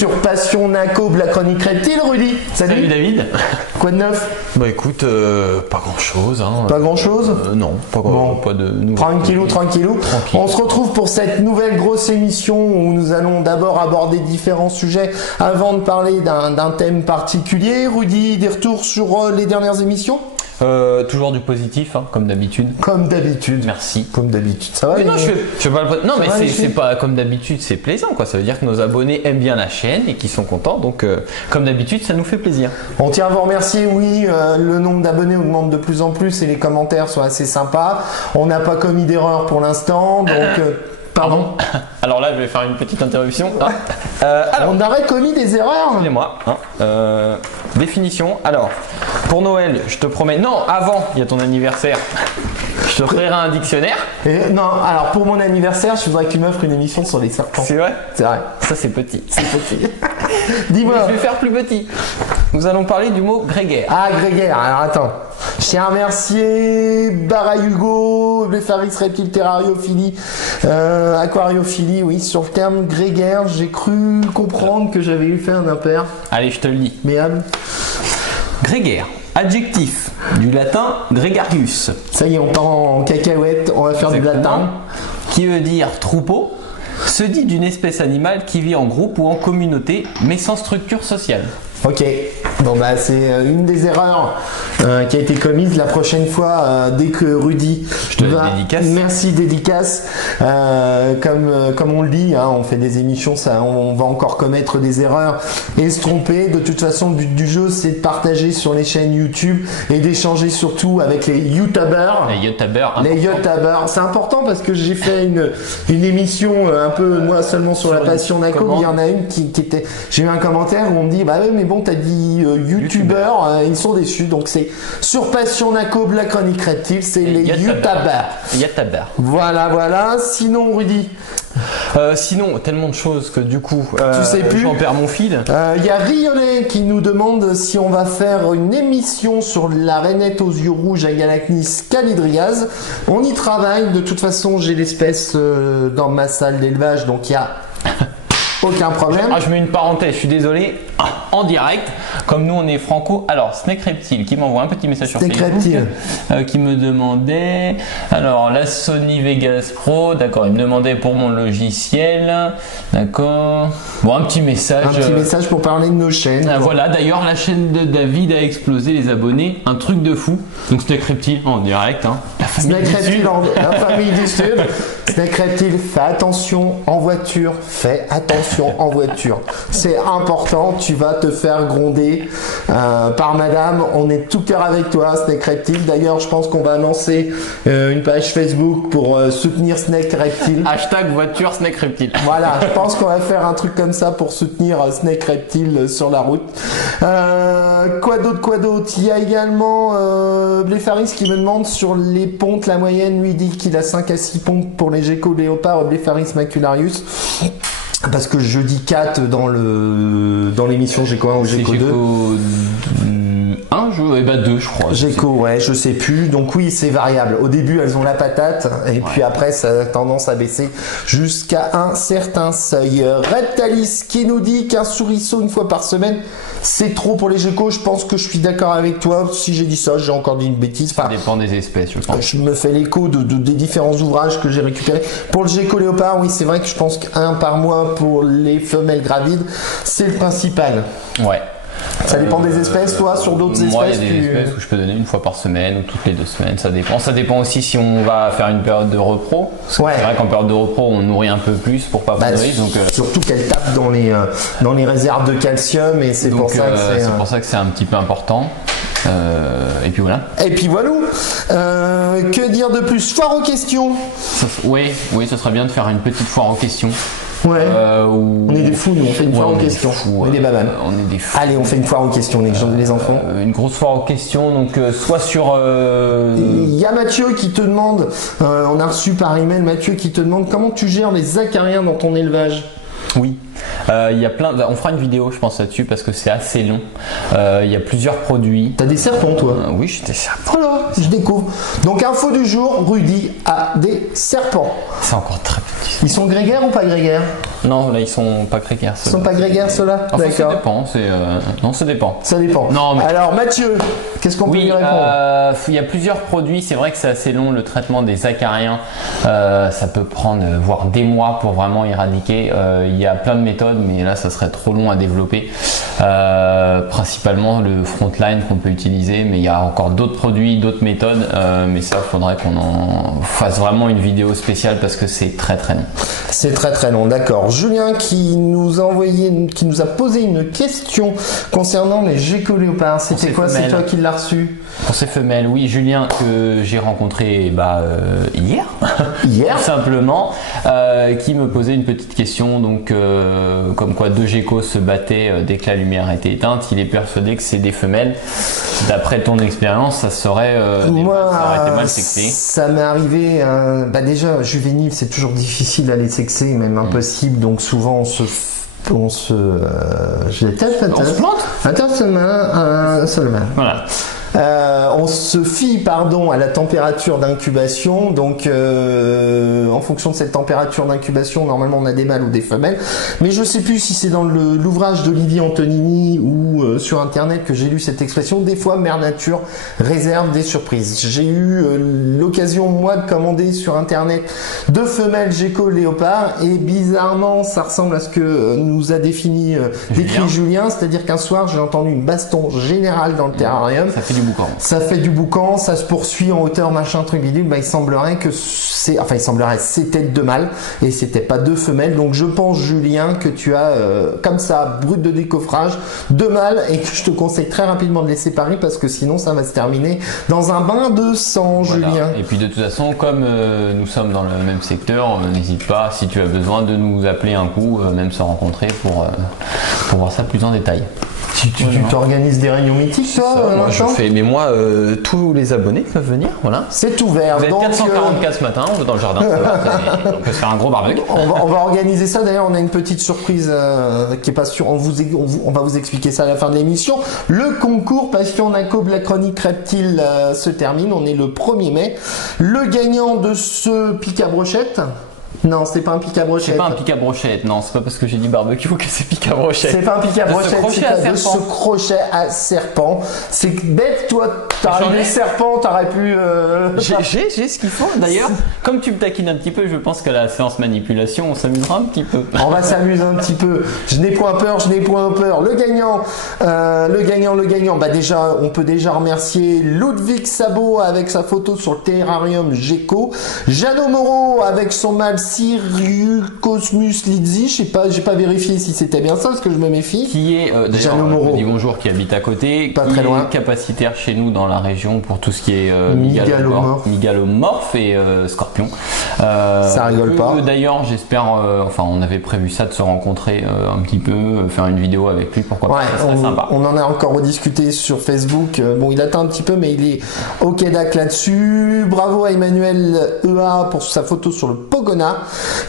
sur Passion Naco, la chronique reptile. Rudy, salut David. Quoi de neuf? Bah écoute, pas grand chose. Hein. Pas grand chose? Non, pas de nouveau. Tranquillou. On se retrouve pour cette nouvelle grosse émission où nous allons d'abord aborder différents sujets avant de parler d'un thème particulier. Rudy, des retours sur les dernières émissions? Toujours du positif, hein, comme d'habitude. Comme d'habitude. Merci. Comme d'habitude. Ça va? Non, non, mais c'est pas comme d'habitude, c'est plaisant, quoi. Ça veut dire que nos abonnés aiment bien la chaîne et qu'ils sont contents. Donc, comme d'habitude, ça nous fait plaisir. On tient à vous remercier. Oui, le nombre d'abonnés augmente de plus en plus et les commentaires sont assez sympas. On n'a pas commis d'erreur pour l'instant, donc. Pardon. Alors là, je vais faire une petite interruption. On aurait commis des erreurs. Excusez-moi. Définition. Alors, pour Noël, je te promets. Non, avant, il y a ton anniversaire. Je t'offrirai un dictionnaire. Non, alors pour mon anniversaire, je voudrais que tu m'offres une émission sur les serpents. C'est vrai? C'est vrai. Ça, c'est petit. C'est petit. Dis-moi. Je vais faire plus petit. Nous allons parler du mot grégaire. Ah, grégaire. Alors attends. Je tiens à remercier Bara Hugo, Blepharis Reptile Terrariophilie, Aquariophilie, oui, sur le terme grégaire, j'ai cru comprendre que j'avais eu fait un impair. Allez, je te le dis. Merde. Grégaire, adjectif, du latin gregarius. Ça y est, on part en cacahuète, on va faire du latin. Qui veut dire troupeau, se dit d'une espèce animale qui vit en groupe ou en communauté, mais sans structure sociale. Ok, bon bah c'est une des erreurs qui a été commise. La prochaine fois, dès que Rudy dédicace. Merci, dédicace. Comme on le dit, hein, on fait des émissions, ça, on va encore commettre des erreurs et se tromper. De toute façon, le but du jeu, c'est de partager sur les chaînes YouTube et d'échanger surtout avec les YouTubers. Les YouTubers. C'est important parce que j'ai fait une émission un peu moi seulement sur la passion Naco. Il y en a une qui était. J'ai eu un commentaire où on me dit bah oui mais bon t'as dit YouTubers, ils sont déçus. Donc c'est sur Passion Naco, la chronique reptile, c'est les YouTubers. Voilà. Sinon Rudy. Sinon, tellement de choses que du coup, tu sais plus. J'en perds mon fil. Il y a Riolet qui nous demande si on va faire une émission sur la rainette aux yeux rouges à Galacnis calidriase. On y travaille. De toute façon, j'ai l'espèce dans ma salle d'élevage, donc il y a aucun problème. Je mets une parenthèse, je suis désolé, en direct, comme nous on est franco. Alors, Snake Reptile qui m'envoie un petit message sur Facebook, qui me demandait, alors la Sony Vegas Pro, d'accord, il me demandait pour mon logiciel, d'accord, bon un petit message. Un petit message pour parler de nos chaînes. Voilà, d'ailleurs la chaîne de David a explosé les abonnés, un truc de fou. Donc Snake Reptile en direct, hein. La famille du Sud. Snake Reptile, fais attention en voiture, c'est important, tu vas te faire gronder par madame. On est tout cœur avec toi, Snake Reptile. D'ailleurs, je pense qu'on va lancer une page Facebook pour soutenir Snake Reptile. Hashtag voiture Snake Reptile. Voilà, je pense qu'on va faire un truc comme ça pour soutenir Snake Reptile sur la route. Quoi d'autre? Il y a également Blepharis qui me demande sur les pontes, la moyenne lui dit qu'il a 5 à 6 pontes pour les Gecko Léopard Blepharis macularius. Parce que je dis 4 dans l'émission Gecko 1 ou Gecko 2. 2 je crois. Gecko, ouais, je sais plus. Donc oui, c'est variable. Au début, elles ont la patate et puis après, ça a tendance à baisser jusqu'à un certain seuil. Reptalis qui nous dit qu'un souriceau une fois par semaine, c'est trop pour les geckos. Je pense que je suis d'accord avec toi. Si j'ai dit ça, j'ai encore dit une bêtise. Ça dépend des espèces, je pense. Je me fais l'écho des différents ouvrages que j'ai récupérés. Pour le gecko léopard, oui, c'est vrai que je pense qu'un par mois pour les femelles gravides, c'est le principal. Ouais. Ça dépend des espèces, toi, sur d'autres espèces? Moi, il y a des espèces où je peux donner une fois par semaine ou toutes les 2 semaines, ça dépend. Ça dépend aussi si on va faire une période de repro. Ouais. C'est vrai qu'en période de repro, on nourrit un peu plus pour pas prendre de risque. Surtout qu'elle tape dans les réserves de calcium et c'est pour ça que c'est pour ça que c'est un petit peu important. Et puis voilà. Que dire de plus? Foire aux questions. Oui, ça serait bien de faire une petite foire aux questions. Ouais. On est des fous, nous, on fait une foire aux questions. On est des babanes. On est des fous. Allez, on fait une foire aux questions, les enfants. Une grosse foire aux questions, donc soit sur. Il y a Mathieu qui te demande, on a reçu par email Mathieu qui te demande comment tu gères les acariens dans ton élevage. Oui. Il y a on fera une vidéo je pense là-dessus parce que c'est assez long. Il y a plusieurs produits. T'as des serpents toi? Oui, j'ai des serpents. Voilà. je découvre. Donc info du jour, Rudy a des serpents. C'est encore très petit. Ils sont grégaires ou pas grégaires? Non, là ils sont pas grégaires. Ils sont pas grégaires ceux-là? Enfin, ça dépend. Non, ça dépend. Ça dépend. Non, mais... Alors Mathieu, qu'est-ce qu'on peut lui répondre? Il y a plusieurs produits. C'est vrai que c'est assez long le traitement des acariens. Ça peut prendre voire des mois pour vraiment éradiquer. Il y a plein de méthodes, mais là ça serait trop long à développer. Principalement le frontline qu'on peut utiliser, mais il y a encore d'autres produits, d'autres méthodes. Mais ça, il faudrait qu'on en fasse vraiment une vidéo spéciale parce que c'est très très long. C'est très très long, d'accord. Julien qui nous a posé une question concernant les gecko léopards. C'était quoi? C'est toi qui l'as reçu? Pour ces femelles, oui, Julien que j'ai rencontré hier. Hier simplement, qui me posait une petite question, donc comme quoi 2 geckos se battaient dès que la lumière était éteinte. Il est persuadé que c'est des femelles. D'après ton expérience, ça serait ça aurait été mal sexé. Ça m'est arrivé, déjà juvénile, c'est toujours difficile à les sexer, même impossible, donc souvent on se plante. Attends seulement. Voilà. On se fie à la température d'incubation, donc en fonction de cette température d'incubation, normalement on a des mâles ou des femelles, mais je sais plus si c'est dans l'ouvrage d'Olivier Antonini ou sur internet que j'ai lu cette expression. Des fois Mère Nature réserve des surprises. J'ai eu l'occasion moi de commander sur internet 2 femelles gecko léopard et bizarrement ça ressemble à ce que nous a décrit Julien, c'est-à-dire qu'un soir j'ai entendu une baston générale dans le terrarium. Ça fait du boucan. Ça fait du boucan, ça se poursuit en hauteur, machin, truc bidule. Il semblerait que c'était 2 mâles et c'était pas 2 femelles. Donc je pense, Julien, que tu as comme ça, brut de décoffrage, 2 mâles et que je te conseille très rapidement de les séparer parce que sinon ça va se terminer dans un bain de sang, voilà. Julien. Et puis de toute façon, comme nous sommes dans le même secteur, n'hésite pas, si tu as besoin, de nous appeler un coup, même se rencontrer pour voir ça plus en détail. Tu t'organises des réunions mythiques, toi? Moi, je fais, mais moi, tous les abonnés peuvent venir, voilà. C'est ouvert. Vous êtes 444 ce matin, dans le jardin, on peut se faire un gros barbecue. On va organiser ça, d'ailleurs, on a une petite surprise qui est pas sûre, on va vous expliquer ça à la fin de l'émission. Le concours Passion Naco de la chronique reptile se termine, on est le 1er mai. Le gagnant de ce pic à brochette... Non, c'est pas un pic à brochette. C'est pas un pic à brochette, non, c'est pas parce que j'ai dit barbecue que c'est pic à brochette. C'est pas un pic à brochette, c'est de ce crochet à serpent. C'est bête, toi, t'aurais eu des serpents, t'aurais pu. J'ai ce qu'il faut. D'ailleurs, comme tu me taquines un petit peu, je pense qu'à la séance manipulation, on s'amusera un petit peu. On va s'amuser un petit peu. Je n'ai point peur. Le gagnant. Déjà, on peut déjà remercier Ludwig Sabot avec sa photo sur le terrarium gecko. Jeannot Moreau avec son mâle Sirius Cosmus Lidzi, j'ai pas vérifié si c'était bien ça parce que je me méfie. Qui est d'ailleurs, je dis bonjour, qui habite à côté, pas très loin, capacitaire chez nous dans la région pour tout ce qui est mygalomorphe et scorpion. Ça rigole pas. D'ailleurs, j'espère, on avait prévu ça de se rencontrer un petit peu, faire une vidéo avec lui, pourquoi pas, ça serait sympa. On en a encore rediscuté sur Facebook. Bon, il attend un petit peu, mais il est au Quédac là-dessus. Bravo à Emmanuel EA pour sa photo sur le Pogona.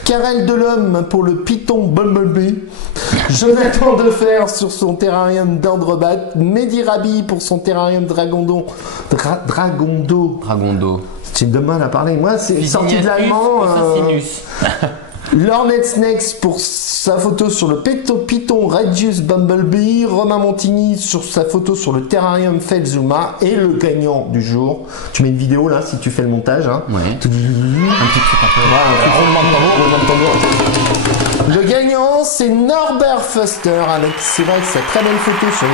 Karel Delhomme pour le Python Bumblebee, Jonathan Defer sur son terrarium d'Andrebat, Mehdi Rabi pour son terrarium Dragondo. J'ai de mal à parler. Moi, c'est sorti de l'allemand. Lornet Snakes pour sa photo sur le Python Radius Bumblebee, Romain Montigny sur sa photo sur le terrarium Felzuma et le gagnant du jour. Tu mets une vidéo là si tu fais le montage. Hein. Ouais. Un petit truc un peu. Le gagnant, c'est Norbert Fuster avec, c'est vrai que sa très belle photo sur les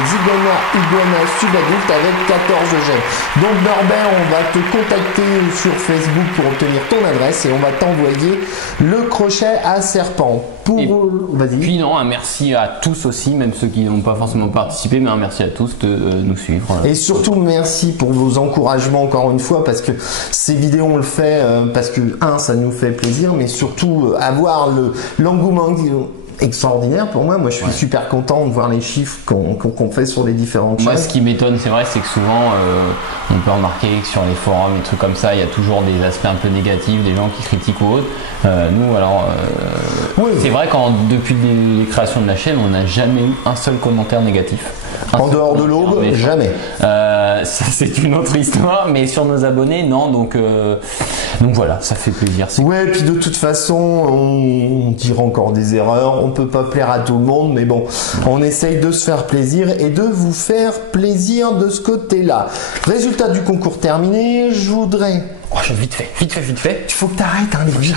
iguana subadulte avec 14 gemmes. Donc Norbert, on va te contacter sur Facebook pour obtenir ton adresse et on va t'envoyer le crochet à serpent. Vas-y. Puis un merci à tous aussi, même ceux qui n'ont pas forcément participé, mais un merci à tous de nous suivre. Et surtout merci pour vos encouragements encore une fois, parce que ces vidéos on le fait parce que ça nous fait plaisir, mais surtout avoir l'engouement extraordinaire pour moi. Moi, je suis super content de voir les chiffres qu'on fait sur les différentes chaînes. Moi, ce qui m'étonne, c'est vrai, c'est que souvent, on peut remarquer que sur les forums, des trucs comme ça, il y a toujours des aspects un peu négatifs, des gens qui critiquent ou autres. Nous, alors, c'est vrai depuis les créations de la chaîne, on n'a jamais eu un seul commentaire négatif. En dehors de l'aube, jamais. Ça, c'est une autre histoire, mais sur nos abonnés, non. Donc voilà, ça fait plaisir. Ouais, et puis de toute façon, on dira encore des erreurs. On peut pas plaire à tout le monde, mais bon, on essaye de se faire plaisir et de vous faire plaisir de ce côté-là. Résultat du concours terminé, je voudrais... Oh, vite fait. Il faut que t'arrêtes, hein, vite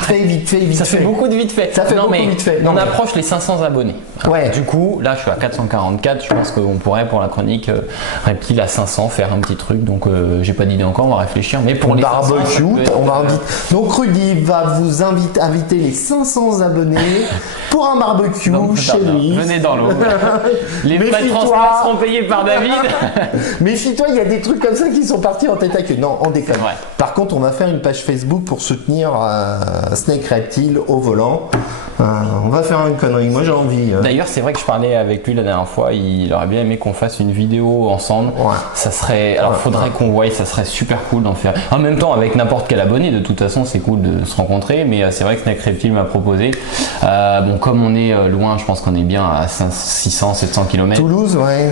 fait. Ça fait beaucoup de vite fait. Ça fait beaucoup vite fait. On approche les 500 abonnés. Ouais. Du coup, là, je suis à 444. Je pense qu'on pourrait, pour la chronique reptile à 500, faire un petit truc. Donc, j'ai pas d'idée encore, on va réfléchir. Mais pour les barbecue, on va inviter. Donc, Rudy va vous inviter les 500 abonnés pour un barbecue chez lui. Venez dans l'eau. Les frais de transport seront payés par David. Méfie-toi, il y a des trucs comme ça qui sont partis en tête à queue. Non, on déconne. Par contre, on va faire une page Facebook pour soutenir Snake Reptile au volant. On va faire une connerie, moi j'ai envie. D'ailleurs, c'est vrai que je parlais avec lui la dernière fois, il aurait bien aimé qu'on fasse une vidéo ensemble. Ouais. Ça serait, alors faudrait qu'on voie, ça serait super cool d'en faire. En même temps, avec n'importe quel abonné, de toute façon, c'est cool de se rencontrer, mais c'est vrai que Snake Reptile m'a proposé. Bon, comme on est loin, je pense qu'on est bien à 600, 700 km. Toulouse, ouais.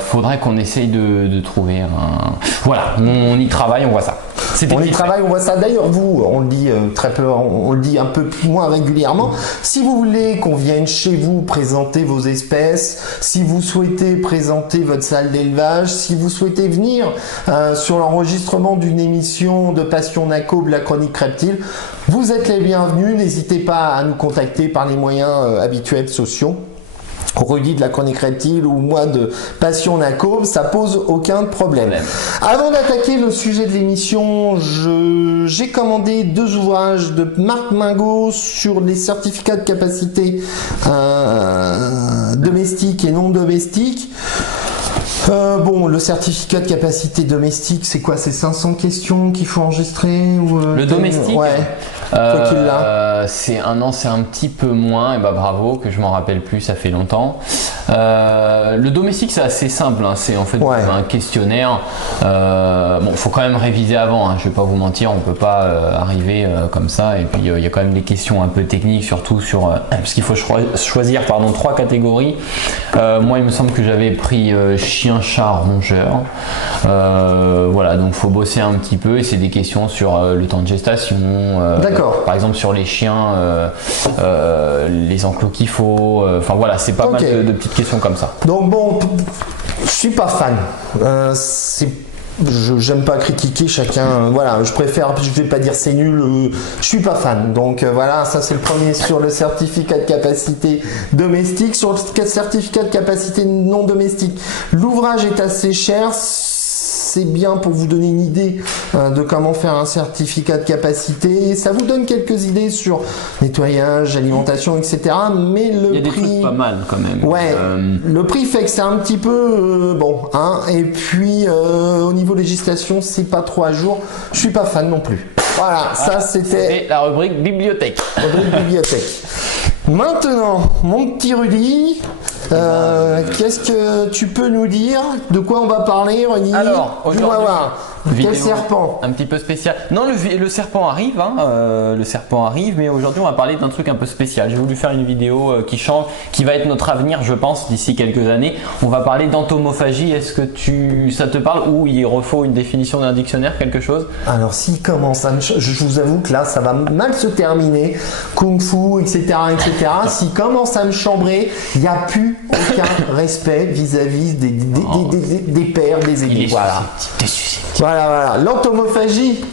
Faudrait qu'on essaye de trouver un. Voilà, on y travaille, on voit ça. On y travaille, on voit ça. D'ailleurs, vous, on le dit très peu, on le dit un peu moins régulièrement. Si vous voulez qu'on vienne chez vous présenter vos espèces, si vous souhaitez présenter votre salle d'élevage, si vous souhaitez venir sur l'enregistrement d'une émission de Passion Nacob, la chronique reptile, vous êtes les bienvenus. N'hésitez pas à nous contacter par les moyens habituels sociaux. Rudy de la chronique reptile ou moi de Passion Nacob, ça pose aucun problème. Avant d'attaquer le sujet de l'émission, j'ai commandé 2 ouvrages de Marc Mingot sur les certificats de capacité domestique et non domestique. Bon, le certificat de capacité domestique, c'est quoi? C'est 500 questions qu'il faut enregistrer ou, le domestique? Ouais. C'est un petit peu moins, et bah bravo, que je m'en rappelle plus, ça fait longtemps. Le domestique, c'est assez simple, hein, c'est en fait un questionnaire. Bon, faut quand même réviser avant, hein, je vais pas vous mentir, on peut pas arriver comme ça. Et puis il y a quand même des questions un peu techniques, surtout sur parce qu'il faut choisir 3 catégories. Moi, il me semble que j'avais pris chien, chat, rongeur. Voilà, donc faut bosser un petit peu, et c'est des questions sur le temps de gestation. Par exemple sur les chiens, les enclos qu'il faut. Enfin voilà, c'est pas mal de petites questions comme ça. Donc bon, je suis pas fan. J'aime pas critiquer chacun. Voilà, je vais pas dire c'est nul. Je suis pas fan. Donc voilà, ça c'est le premier sur le certificat de capacité domestique. Sur le certificat de capacité non domestique, l'ouvrage est assez cher. C'est bien pour vous donner une idée de comment faire un certificat de capacité. Ça vous donne quelques idées sur nettoyage, alimentation, etc. Mais le prix... Il y a des trucs pas mal quand même. Ouais, le prix fait que c'est un petit peu bon. Hein, et puis au niveau législation, c'est pas trop à jour. Je suis pas fan non plus. Voilà, ça c'était la rubrique bibliothèque. Maintenant, mon petit Rudy, qu'est-ce que tu peux nous dire? De quoi on va parler, Rudy? Alors, aujourd'hui, quel serpent? Un petit peu spécial. Non, le serpent arrive, hein, le serpent arrive, mais aujourd'hui on va parler d'un truc un peu spécial. J'ai voulu faire une vidéo qui change, qui va être notre avenir, je pense, d'ici quelques années. On va parler d'entomophagie. Est-ce que ça te parle, ou il refaut une définition d'un dictionnaire, quelque chose? Alors, s'il commence à je vous avoue que là, ça va mal se terminer. Kung Fu, etc., etc. S'il commence à me chambrer, il n'y a plus aucun respect vis-à-vis des pères, des aînés. Voilà. Voilà. L'entomophagie.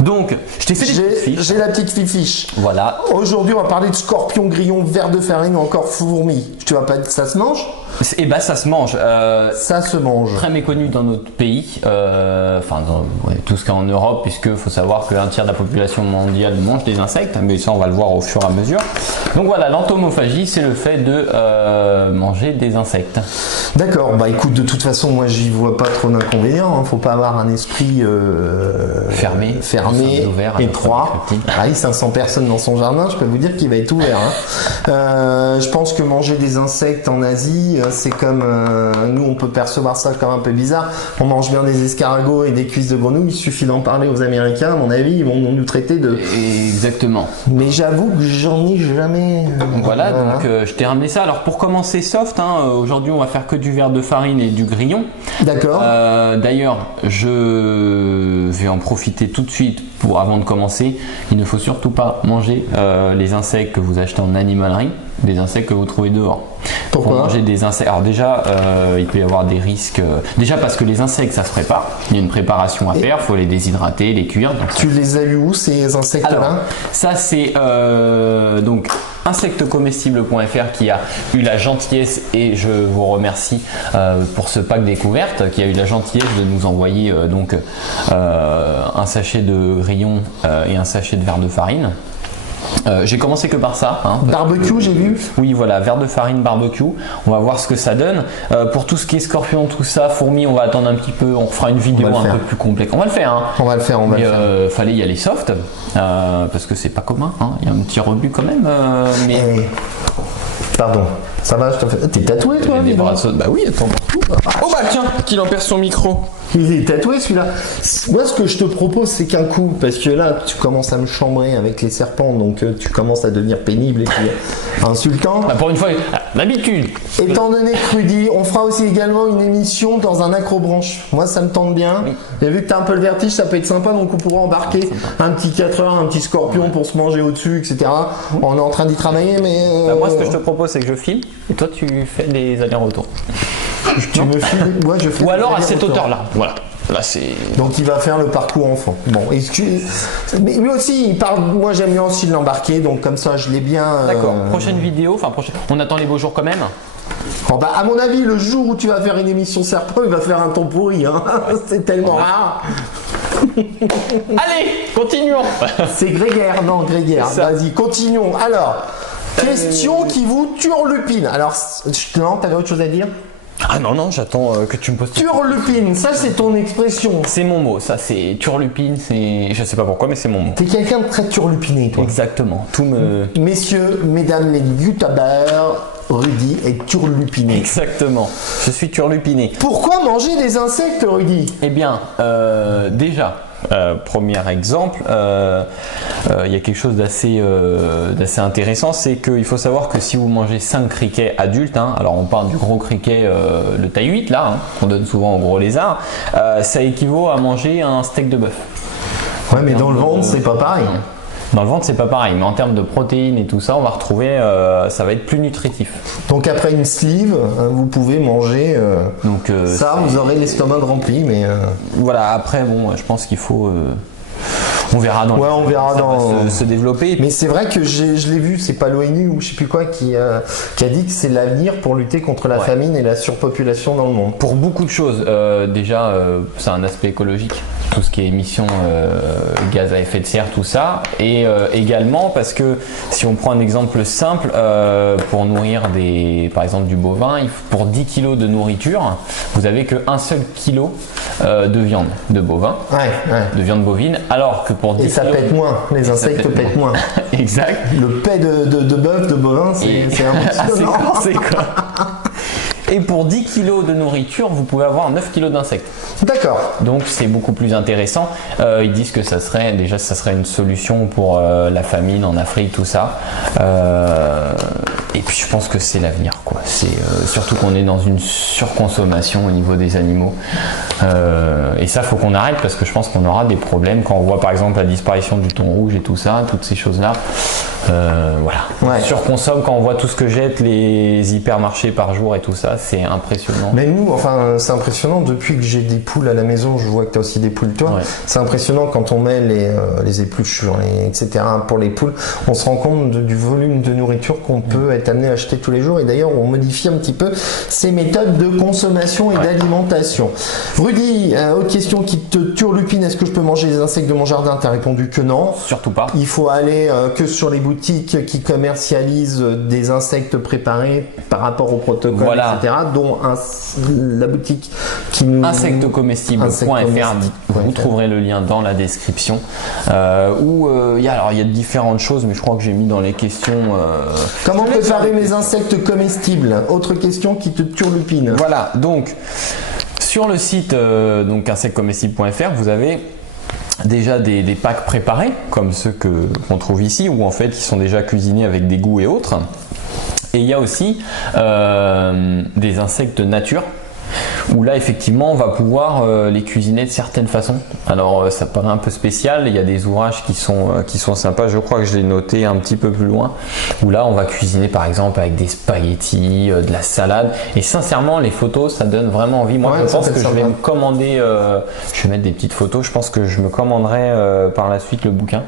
Donc, je t'ai fait des petites fiches. J'ai la petite fiche. Voilà. Aujourd'hui, on va parler de scorpion, grillon, ver de farine ou encore fourmi. Tu vas pas dire ça se mange? Eh ben, ça se mange. Ça se mange. Très méconnu dans notre pays, enfin dans tout ce qu'il y a en Europe, puisque faut savoir que 1/3 de la population mondiale mange des insectes, mais ça on va le voir au fur et à mesure. Donc voilà, l'entomophagie, c'est le fait de manger des insectes. D'accord, bah écoute, de toute façon, moi j'y vois pas trop d'inconvénients, hein. Faut pas avoir un esprit fermé, étroit. 500 personnes dans son jardin, je peux vous dire qu'il va être ouvert. Hein. Je pense que manger des insectes en Asie, c'est comme nous on peut percevoir ça comme un peu bizarre. On mange bien des escargots et des cuisses de grenouille, il suffit d'en parler aux Américains, à mon avis, ils vont nous traiter de... Exactement. Mais j'avoue que j'en ai jamais... Voilà, donc je t'ai ramené ça. Alors pour commencer soft, aujourd'hui on va faire que du verre de farine et du grillon. D'accord. D'ailleurs, je vais en profiter tout de suite avant de commencer. Il ne faut surtout pas manger les insectes que vous achetez en animalerie, des insectes que vous trouvez dehors. Pourquoi? Pour manger des insectes. Alors déjà, il peut y avoir des risques. Déjà parce que les insectes, ça se prépare. Il y a une préparation à faire. Il faut les déshydrater, les cuire. Donc, tu les as eu où ces insectes-là? Alors, ça c'est donc insectescomestibles.fr qui a eu la gentillesse, et je vous remercie pour ce pack découverte, qui a eu la gentillesse de nous envoyer donc un sachet de grillon et un sachet de verre de farine. J'ai commencé que par ça. Barbecue, j'ai vu. Oui, voilà, verre de farine barbecue. On va voir ce que ça donne. Pour tout ce qui est scorpion, tout ça, fourmis, on va attendre un petit peu. On fera une vidéo un peu plus complexe. On va le faire. On va le faire. Fallait y aller soft parce que c'est pas commun. Il y a un petit rebut quand même. Pardon. Ça va, je te fais. T'es tatoué toi? Bah oui, attends. Oh bah tiens, qu'il en perd son micro. Il est tatoué celui-là. Moi, ce que je te propose, c'est qu'un coup, parce que là, tu commences à me chambrer avec les serpents, donc tu commences à devenir pénible et puis insultant. Bah pour une fois, d'habitude. Étant donné que Rudy, on fera aussi également une émission dans un acrobranche. Moi, ça me tente bien. Oui. Et vu que t'as un peu le vertige, ça peut être sympa, donc on pourra embarquer un petit 4 heures, un petit scorpion pour se manger au-dessus, etc. On est en train d'y travailler, mais. Moi, ce que je te propose, c'est que je filme et toi, tu fais des allers-retours. Tu me filmes, moi je fais. Ou alors à cette hauteur-là. Voilà. Là, c'est... Donc il va faire le parcours enfant. Bon, mais lui aussi, il parle. Moi j'aime bien aussi l'embarquer, donc comme ça je l'ai bien. D'accord. Prochaine vidéo, on attend les beaux jours quand même. Bon, bah, à mon avis, le jour où tu vas faire une émission serpent, il va faire un temps pourri. C'est tellement rare. Allez, continuons. C'est grégaire, non, grégaire. Vas-y, continuons. Alors, question qui vous turlupine. Alors, non, t'avais autre chose à dire? Ah non, j'attends que tu me poses. Turlupine, ça c'est ton expression. C'est mon mot, ça c'est turlupine, c'est. Je sais pas pourquoi, mais c'est mon mot. T'es quelqu'un de très turlupiné, toi. Exactement. Tout me. Messieurs, mesdames les youtubeurs, Rudy est turlupiné. Exactement. Je suis turlupiné. Pourquoi manger des insectes, Rudy? Eh bien, déjà. Premier exemple, il y a quelque chose d'assez intéressant, c'est qu'il faut savoir que si vous mangez 5 criquets adultes, alors on parle du gros criquet de taille 8 là, qu'on donne souvent aux gros lézards, ça équivaut à manger un steak de bœuf. Ouais, mais dans le ventre, c'est pas pareil. Dans le ventre, c'est pas pareil, mais en termes de protéines et tout ça, on va retrouver, ça va être plus nutritif. Donc après une sleeve, vous pouvez manger. Donc ça, vous aurez l'estomac rempli, mais. Voilà. Après, bon, je pense qu'il faut. On verra dans. Ouais, on verra dans. Se développer. Mais c'est vrai que je l'ai vu, c'est pas l'ONU ou je sais plus quoi qui a dit que c'est l'avenir pour lutter contre la famine et la surpopulation dans le monde. Pour beaucoup de choses, déjà, c'est un aspect écologique. Tout ce qui est émissions gaz à effet de serre, tout ça, et également parce que si on prend un exemple simple, pour nourrir par exemple du bovin, pour 10 kg de nourriture, vous avez qu'un seul kilo de viande de bovin, de viande bovine, alors que pour 10 et ça pète moins, les insectes pètent moins. Exact. Le paix de bœuf, de bovin, c'est impressionnant. C'est quoi. Et pour 10 kg de nourriture, vous pouvez avoir 9 kg d'insectes. D'accord. Donc c'est beaucoup plus intéressant. Ils disent que ça serait une solution pour la famine en Afrique, tout ça. Et puis je pense que c'est l'avenir, quoi. C'est surtout qu'on est dans une surconsommation au niveau des animaux. Et ça, faut qu'on arrête parce que je pense qu'on aura des problèmes quand on voit par exemple la disparition du thon rouge et tout ça, toutes ces choses-là. Voilà. On surconsomme quand on voit tout ce que jettent les hypermarchés par jour et tout ça, c'est impressionnant. Mais nous, enfin, c'est impressionnant depuis que j'ai des poules à la maison, je vois que tu as aussi des poules toi. Ouais. C'est impressionnant quand on met les épluches, etc. pour les poules, on se rend compte du volume de nourriture qu'on peut être amené à acheter tous les jours et d'ailleurs on modifie un petit peu ces méthodes de consommation et d'alimentation. Rudy, autre question qui te turlupine, est-ce que je peux manger les insectes de mon jardin? Tu as répondu que non. Surtout pas. Il faut aller que sur les boutiques qui commercialisent des insectes préparés par rapport au protocole, etc. dont la boutique qui nous... insectescomestibles.fr. Vous trouverez le lien dans la description. Où il y a différentes choses, mais je crois que j'ai mis dans les questions. Comment préparer mes insectes comestibles? Autre question qui te turlupine. Voilà, donc sur le site insectescomestibles.fr, vous avez déjà des packs préparés, comme ceux qu'on trouve ici, où en fait ils sont déjà cuisinés avec des goûts et autres. Et il y a aussi des insectes nature, où là effectivement on va pouvoir les cuisiner de certaines façons. Alors ça paraît un peu spécial, il y a des ouvrages qui sont sympas, je crois que je l'ai noté un petit peu plus loin, où là on va cuisiner par exemple avec des spaghettis, de la salade, et sincèrement les photos ça donne vraiment envie. Moi je pense que je vais me commander, je vais mettre des petites photos, je pense que je me commanderai par la suite le bouquin,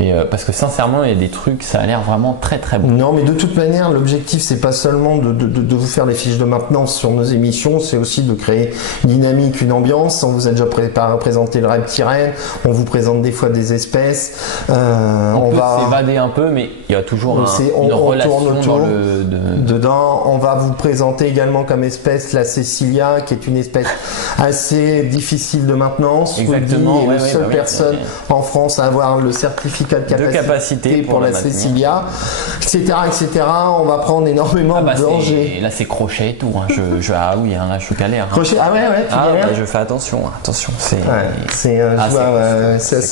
et, parce que sincèrement il y a des trucs, ça a l'air vraiment très très bon. Non mais de toute manière l'objectif c'est pas seulement de vous faire les fiches de maintenance sur nos émissions, c'est aussi de créer une dynamique, une ambiance. On vous a déjà présenté le reptilien, on vous présente des fois des espèces. On va s'évader un peu, mais il y a toujours une relation tourne autour dans dedans. On va vous présenter également comme espèce la Cecilia, qui est une espèce assez difficile de maintenance. Exactement. La seule personne en France à avoir le certificat de capacité pour la Cecilia, etc., etc. On va prendre énormément de dangers. Là c'est crochet et tout. Hein. Ah oui, hein, là je suis calé. Hein. Crochet, ah ouais, tu galères. Je fais attention. C'est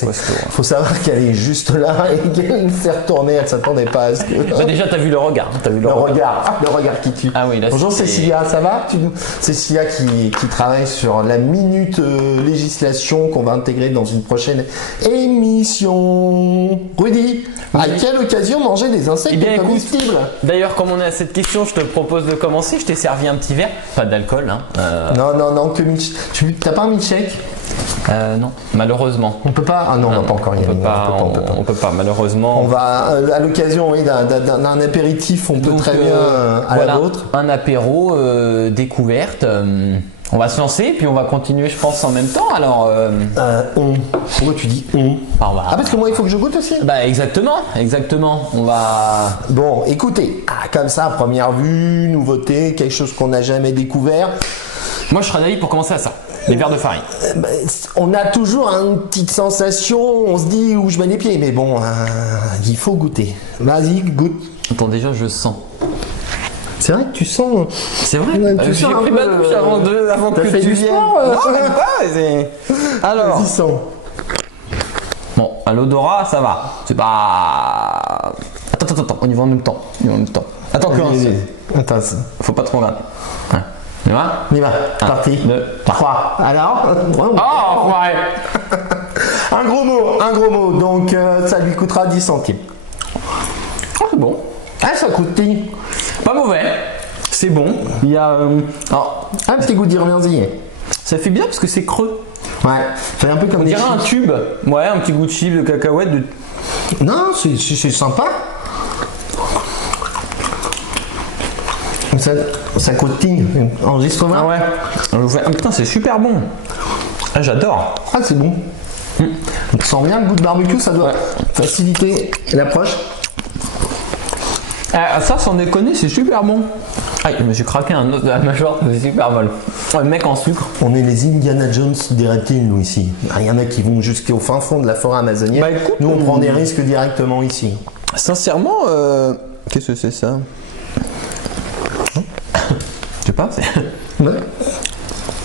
costaud. Faut savoir qu'elle est juste là et qu'elle s'est retournée, elle s'attendait pas à ce que. Déjà t'as vu le regard. Le regard qui tue. Ah oui, là, bonjour Cécilia, ça va? Cécilia qui travaille sur la minute législation qu'on va intégrer dans une prochaine émission. Rudy, à quelle occasion manger des insectes comestibles? D'ailleurs, comme on est à cette question, je te propose de commencer. Je t'ai servi un petit verre, pas d'alcool. Hein. Non, t'as pas un milkshake? Non, malheureusement. On peut pas. Ah non, on va pas encore y aller. On peut pas, malheureusement. On va à l'occasion d'un apéritif, on peut très bien la vôtre. Un apéro découverte. On va se lancer, puis on va continuer, je pense, en même temps. Alors, pourquoi tu dis on? Parce que moi, il faut que je goûte aussi. Bah, exactement. On va. Bon, écoutez, comme ça, à première vue, nouveauté, quelque chose qu'on n'a jamais découvert. Moi, je serais d'avis pour commencer à ça. Les verres de farine. On a toujours une petite sensation, on se dit où je mets les pieds, mais bon, il faut goûter. Vas-y, goûte. Attends, déjà, je sens. C'est vrai que tu sens. C'est vrai. J'ai pris ma douche avant que tu viennes. Non, même pas. Alors. Vas-y, sens. Bon, à l'odorat, ça va. C'est pas. Attends, on y va en même temps. Attends, Attends, faut pas trop regarder. Ouais. On y va. Parti. 2, 3. Alors. Oh, ouais. Un gros mot. Donc, ça lui coûtera 10 centimes. Oh, c'est bon. Ça coûte pas mauvais. C'est bon. Il y a un petit goût d'irlandais. Ça fait bien parce que c'est creux. Ouais. Fait un peu comme on dirait un tube. Ouais, un petit goût de chips, de cacahuètes. Non, c'est sympa. Ça cotille. Enregistrement. Ah ouais. Putain, c'est super bon. Ah, j'adore. Ah, c'est bon. On sent bien le goût de barbecue, ça doit faciliter l'approche. Ça, sans déconner, c'est super bon. Ah, je me suis craqué un os de la mâchoire, c'est super bon. Le mec en sucre. On est les Indiana Jones des reptiles, nous, ici. Il y en a qui vont jusqu'au fin fond de la forêt amazonienne. Écoute, nous, on prend des risques directement ici. Sincèrement, qu'est-ce que c'est ça? Je sais pas. Ouais.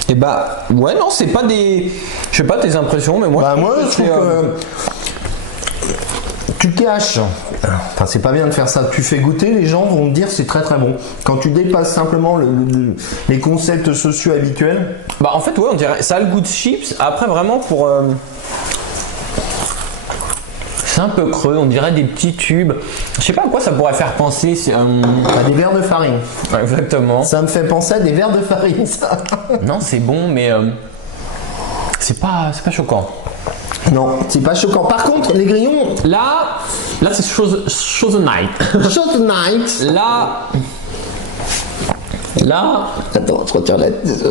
Et ouais, non, c'est pas des. Je sais pas tes impressions, mais moi. Moi, je trouve que. Tu caches. Enfin, c'est pas bien de faire ça. Tu fais goûter, les gens vont te dire c'est très très bon. Quand tu dépasses simplement les concepts sociaux habituels. En fait, ouais, on dirait. Ça a le goût de chips. Après, vraiment, pour. C'est un peu creux, on dirait des petits tubes. Je sais pas à quoi ça pourrait faire penser. À des verres de farine. Ouais, exactement. Ça me fait penser à des verres de farine, ça. Non, c'est bon, mais c'est pas choquant. Non, c'est pas choquant. Par contre, les grillons. Là c'est chose night. Chose night. Là. Attends, je retire la tête.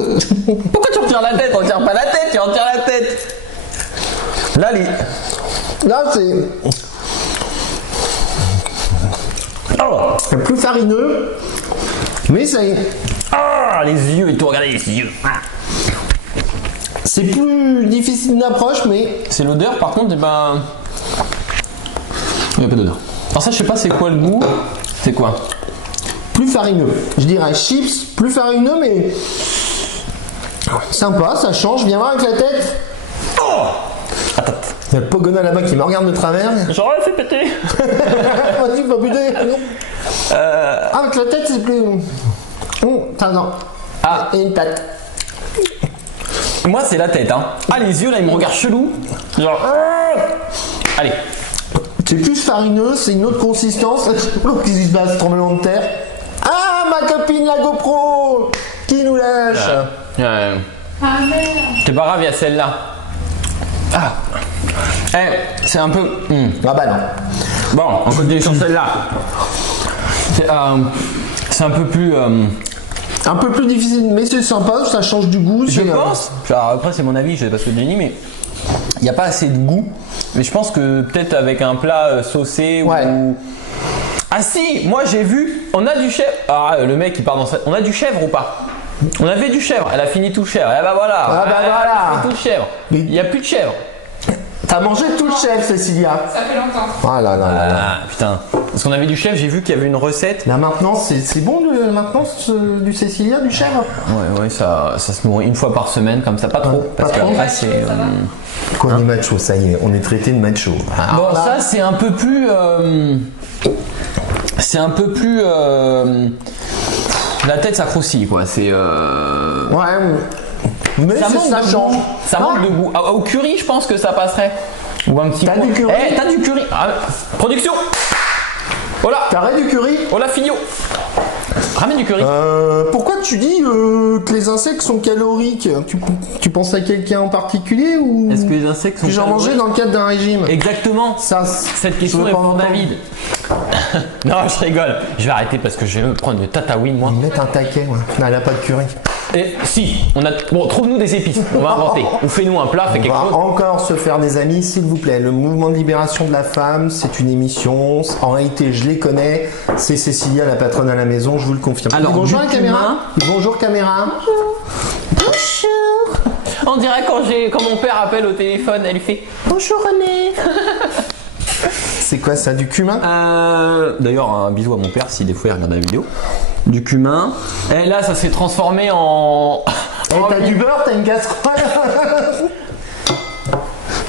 Pourquoi tu retires la tête? On retire pas la tête, tu retires la tête. Là, c'est. C'est plus farineux, mais Ah, les yeux et tout, regardez les yeux. C'est plus difficile d'approche, mais... C'est l'odeur, par contre, et ben... Il n'y a pas d'odeur. Alors ça, je sais pas c'est quoi le goût. C'est quoi? Plus farineux. Je dirais chips, plus farineux, mais... Sympa, ça change. Viens voir avec la tête. Oh, attends. Il y a le Pogona là-bas qui me regarde de travers. J'aurais fait péter. Vas-y, pas péter. Avec la tête, c'est plus... Pardon. Ah. Et une tête. Moi, c'est la tête, hein. Ah, les yeux, là, ils me regardent chelou. Genre... Allez. C'est plus farineux, c'est une autre consistance. Qu'est-ce qui se passe, tremblement de terre? Ah, ma copine, la GoPro qui nous lâche. Ah merde. C'est pas grave, il y a celle-là. Ah. C'est un peu... Ah bah non. Bon, on continue sur celle-là. C'est un peu plus... Un peu plus difficile, mais c'est sympa, ça change du goût. Je pense. Alors après, c'est mon avis, je sais pas ce que Jenny, mais il n'y a pas assez de goût. Mais je pense que peut-être avec un plat saucé ou... Ah si, moi j'ai vu, on a du chèvre. Ah, le mec il part dans sa... On a du chèvre ou pas? On avait du chèvre, elle a fini tout chèvre. Eh bah voilà. Ah bah voilà. Elle a fini tout chèvre. Il n'y a plus de chèvre. T'as mangé tout le chèvre, Cécilia. Ça fait longtemps. Ah là là là là. Ah putain. Parce qu'on avait du chèvre, j'ai vu qu'il y avait une recette. La maintenance, c'est bon du Cécilia, du chèvre? Ouais, ça se nourrit une fois par semaine, comme ça, pas trop. Parce qu'après c'est... Quoi, on est macho, ça y est, on est traité de macho. Bon, là... ça c'est un peu plus... C'est un peu plus... La tête ça croustille quoi, c'est... Ouais, mais ça change. Ça manque de goût. Au curry je pense que ça passerait. Ou un petit... T'as du curry? T'as du curry. Production. Voilà. T'arrêtes du curry? Voilà Fignot. Ramène du curry. Pourquoi tu dis que les insectes sont caloriques? Tu penses à quelqu'un en particulier ou... Est-ce que les insectes sont que j'en mangeais dans le cadre d'un régime? Exactement. Ça, cette question est pour David. Non, je rigole. Je vais arrêter parce que je vais me prendre une tatawine moi. Mettre un taquet, ouais. Non, elle a pas de curry. Et si, on a... Bon, trouve-nous des épices, on va inventer. Ou fais-nous un plat, fais quelque chose. On va encore se faire des amis, s'il vous plaît. Le mouvement de libération de la femme, c'est une émission. En réalité, je les connais. C'est Cécilia, la patronne à la maison, je vous le confirme. Alors, bonjour la caméra. Bonjour caméra. Bonjour. On dirait quand mon père appelle au téléphone, elle fait bonjour René. C'est quoi ça, du cumin? D'ailleurs, un bisou à mon père si des fois il regarde la vidéo. Du cumin. Et là, ça s'est transformé en... T'as du beurre, t'as une casserole.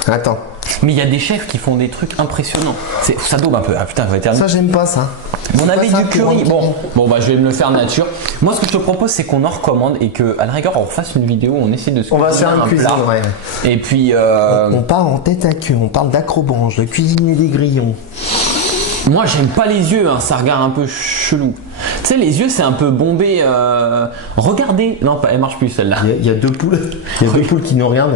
Attends. Mais il y a des chefs qui font des trucs impressionnants. Ça daube un peu. Ah putain, je vais éternuer. Ça, j'aime pas ça. On avait du curry. Bon, bah je vais me le faire nature. Moi, ce que je te propose, c'est qu'on en recommande et que, à la rigueur, on fasse une vidéo où on essaie de se... On va faire une cuisine, ouais. Et puis... On part en tête à queue, on parle d'acrobranche, de cuisiner des grillons. Moi, j'aime pas les yeux, hein, ça regarde un peu chelou. Tu sais, les yeux, c'est un peu bombé. Regardez. Non, elle marche plus celle-là. Il y a deux poules. Il y a deux poules qui nous regardent.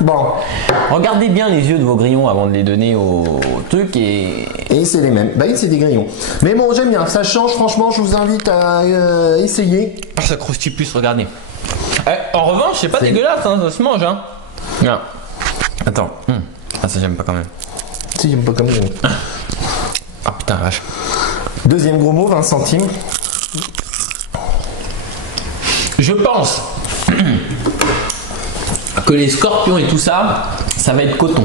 Bon. Regardez bien les yeux de vos grillons avant de les donner au truc et c'est les mêmes. Bah oui, c'est des grillons. Mais bon, j'aime bien. Ça change, franchement, je vous invite à essayer. Ah, ça croustille plus, regardez. En revanche, c'est pas dégueulasse, hein, ça se mange. Hein. Non. Attends. Ah, ça, j'aime pas quand même. Si, j'aime pas quand même. Ah putain, vache. Deuxième gros mot, 20 centimes. Je pense que les scorpions et tout ça, ça va être coton.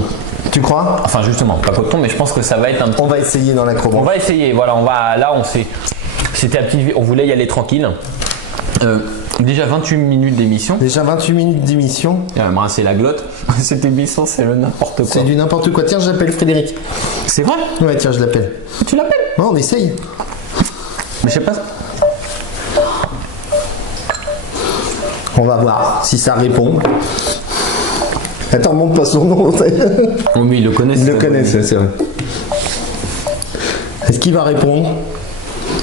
Tu crois? Enfin justement, pas coton, mais je pense que ça va être un petit... On va essayer dans l'acrobranche. On va essayer, voilà, c'était un petit... On voulait y aller tranquille. Déjà 28 minutes d'émission. Déjà 28 minutes d'émission. Il va me rincer la glotte. Cette émission, c'est le n'importe quoi. C'est du n'importe quoi. Tiens, j'appelle Frédéric. C'est vrai? Ouais, tiens, je l'appelle. Tu l'appelles? Ouais, on essaye. Mais je sais pas... On va voir si ça répond. Attends, montre pas son nom. Oh, mais il le connaît. Il le connaît, c'est vrai. Est-ce qu'il va répondre?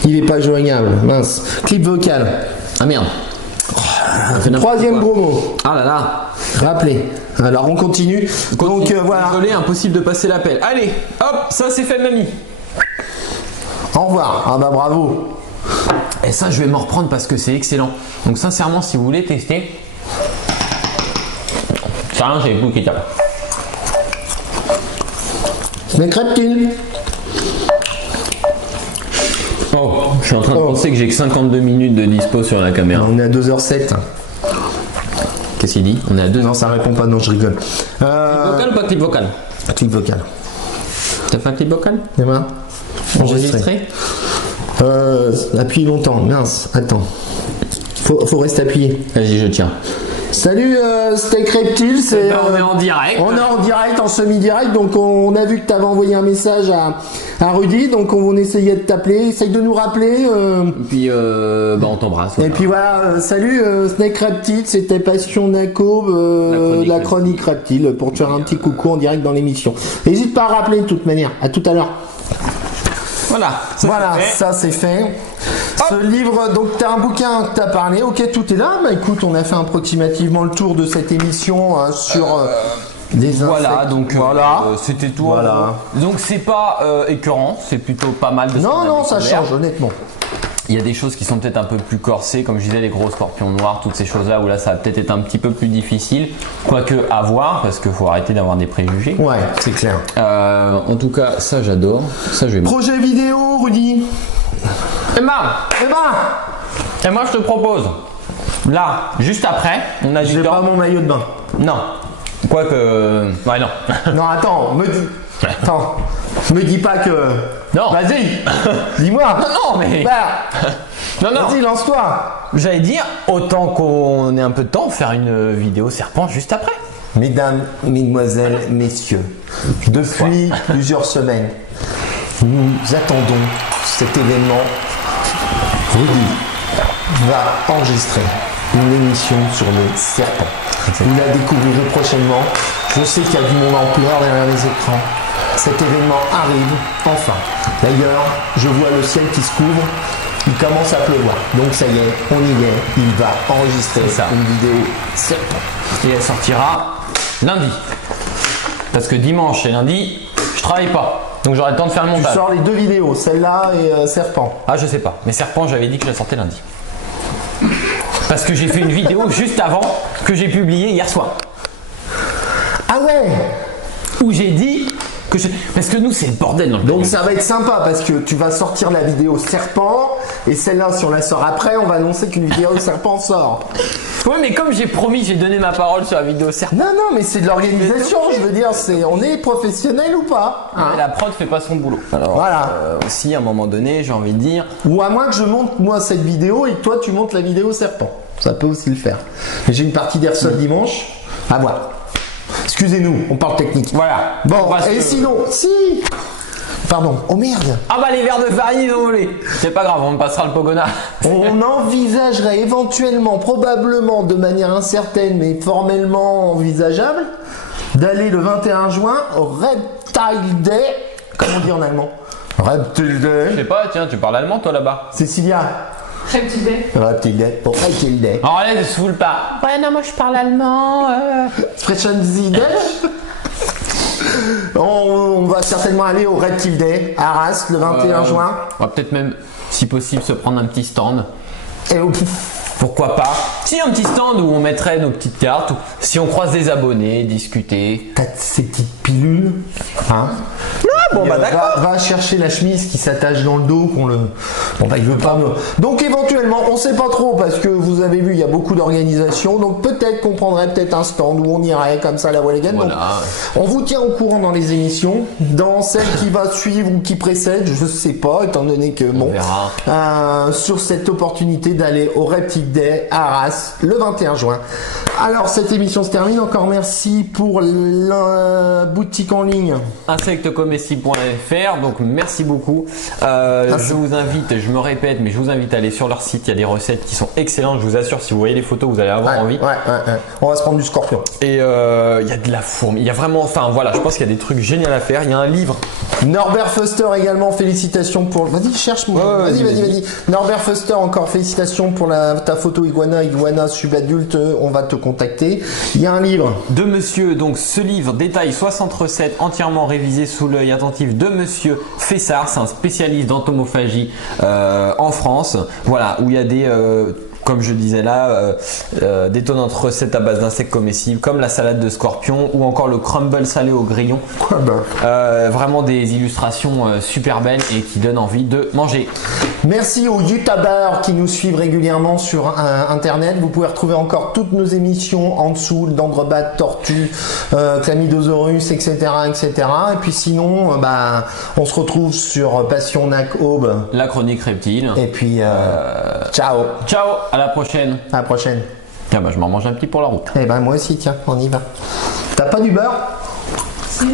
Il est pas joignable. Mince. Clip vocal. Ah merde. Troisième gros mot. Ah là là. Rappelez. Alors on continue. Donc voilà. Désolé, impossible de passer l'appel. Allez, hop, ça c'est fait, mamie. Au revoir. Ah bah bravo. Et ça, je vais m'en reprendre parce que c'est excellent. Donc sincèrement, si vous voulez tester, ça rien, j'ai beaucoup de ketchup. Snack reptile. Oh, je suis en train de penser que j'ai que 52 minutes de dispo sur la caméra. On est à 2h07. Qu'est-ce qu'il dit? On est à 2h. Non, ça répond pas, non, je rigole. Clip vocal ou pas clip vocal? Clip vocal. T'as fait un clip vocal? Et voilà. Enregistré? Appuie longtemps, mince, attends. Faut rester appuyé. Vas-y, je tiens. Salut Steak Reptile, c'est. On est en direct. On est en direct, en semi-direct, donc on a vu que tu avais envoyé un message à Rudy, donc on essayait de t'appeler, essaye de nous rappeler. Et puis on t'embrasse. Voilà. Et puis voilà, salut Snake Reptile, c'était Passion Naco, la chronique Reptile, pour te faire un petit coucou en direct dans l'émission. N'hésite pas à rappeler de toute manière, à tout à l'heure. Voilà, ça c'est fait. Ce livre, donc tu as un bouquin que tu as parlé, ok, tout est là. Bah écoute, on a fait approximativement le tour de cette émission sur des insectes. Voilà, donc voilà. C'était tout. Voilà. Donc c'est pas écœurant, c'est plutôt pas mal de Non, ça change, honnêtement. Il y a des choses qui sont peut-être un peu plus corsées, comme je disais, les gros scorpions noirs, toutes ces choses-là, où là ça va peut-être être un petit peu plus difficile. Quoique à voir, parce qu'il faut arrêter d'avoir des préjugés. Ouais, c'est clair. En tout cas, ça j'adore. Ça je vais. Projet vidéo, Rudy. Emma, et moi je te propose, là, juste après, on a du temps. J'ai pas mon maillot de bain. Non. Quoique. Ouais, non. Non, attends, me dis pas que. Non. Vas-y, dis-moi. Non, mais. Non. Vas-y, lance-toi. J'allais dire, autant qu'on ait un peu de temps, faire une vidéo serpent juste après. Mesdames, mesdemoiselles, messieurs, depuis plusieurs semaines, nous attendons cet événement. Rudy va enregistrer une émission sur les serpents. Vous la découvrirez prochainement. Je sais qu'il y a du monde en pleurs derrière les écrans. Cet événement arrive enfin. D'ailleurs, je vois le ciel qui se couvre. Il commence à pleuvoir. Donc ça y est, on y est. Il va enregistrer une vidéo serpent. Et elle sortira lundi. Parce que dimanche et lundi, je travaille pas. Donc j'aurai le temps de faire le montage. Tu sors les deux vidéos, celle-là et serpent. Ah, je sais pas. Mais serpent, j'avais dit que je la sortais lundi. Parce que j'ai fait une vidéo juste avant que j'ai publiée hier soir. Ah ouais. Où j'ai dit que parce que nous c'est le bordel dans le Donc ça va être sympa parce que tu vas sortir la vidéo serpent et celle-là si on la sort après on va annoncer qu'une vidéo serpent sort. Ouais mais comme j'ai promis, j'ai donné ma parole sur la vidéo serpent. Non mais c'est de l'organisation, je veux dire, on est professionnel ou pas hein. La prod fait pas son boulot. Alors voilà. Aussi à un moment donné j'ai envie de dire. Ou à moins que je monte moi cette vidéo et que toi tu montes la vidéo serpent. Ça peut aussi le faire. J'ai une partie d'airsoft dimanche. À voir. Excusez-nous, on parle technique. Voilà. Bon, et sinon, Pardon, oh merde. Ah bah les verres de farine ils ont volé. C'est pas grave, on me passera le pogona. On envisagerait éventuellement, probablement de manière incertaine, mais formellement envisageable, d'aller le 21 juin au Reptile Day. Comment on dit en allemand? Reptile Day. Je sais pas, tiens, tu parles allemand toi là-bas. Cécilia. Reptile Day. Reptile Day. Pour Reptile Day. Oh, allez, se foule pas. Ouais, non, moi je parle allemand. Sprechen Sie Deutsch? On va certainement aller au Reptile Day à Arras le 21 juin. On va peut-être même, si possible, se prendre un petit stand. Et pourquoi pas? Si un petit stand où on mettrait nos petites cartes, ou si on croise des abonnés, discuter. T'as ces petites pilules, hein? Bon bah d'accord. Va chercher la chemise qui s'attache dans le dos qu'on le. Bon bah il veut pas me. Donc éventuellement, on sait pas trop parce que vous avez vu il y a beaucoup d'organisations. Donc peut-être qu'on prendrait peut-être un stand où on irait comme ça à la Walligan. Voilà. Donc, on vous tient au courant dans les émissions, dans celle qui va suivre ou qui précède, je sais pas, étant donné que bon, sur cette opportunité d'aller au Reptile Day à Arras le 21 juin. Alors cette émission se termine. Encore merci pour la boutique en ligne. Insectecomestibles.fr, donc merci beaucoup. Je vous invite, je me répète, mais je vous invite à aller sur leur site. Il y a des recettes qui sont excellentes. Je vous assure, si vous voyez les photos, vous allez avoir envie. Ouais. On va se prendre du scorpion. Et il y a de la fourmi. Il y a vraiment, enfin voilà, je pense qu'il y a des trucs géniaux à faire. Il y a un livre. Norbert Foster également, félicitations pour. Vas-y, cherche-moi. Vas-y. Norbert Foster, encore félicitations pour ta photo iguana subadulte. On va te contacter. Il y a un livre de monsieur. Donc ce livre détaille 60 recettes entièrement révisées sous l'œil attentif de monsieur Fessard. C'est un spécialiste d'entomophagie en France. Voilà, où il y a des comme je disais là, d'étonnantes recettes à base d'insectes comestibles comme la salade de scorpion ou encore le crumble salé au grillon. Vraiment des illustrations super belles et qui donnent envie de manger. Merci aux youtubeurs qui nous suivent régulièrement sur internet. Vous pouvez retrouver encore toutes nos émissions en dessous, d'Andrebat, Tortue, Chlamydosaurus, etc., etc. Et puis sinon, on se retrouve sur Passion Nac Aube. La chronique reptile. Et puis, ciao. Ciao, à la prochaine. À la prochaine. Tiens, je m'en mange un petit pour la route. Eh ben moi aussi, tiens, on y va. T'as pas du beurre? Si.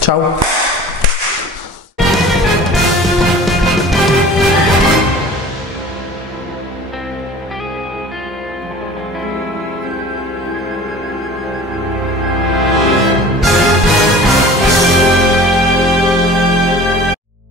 Ciao.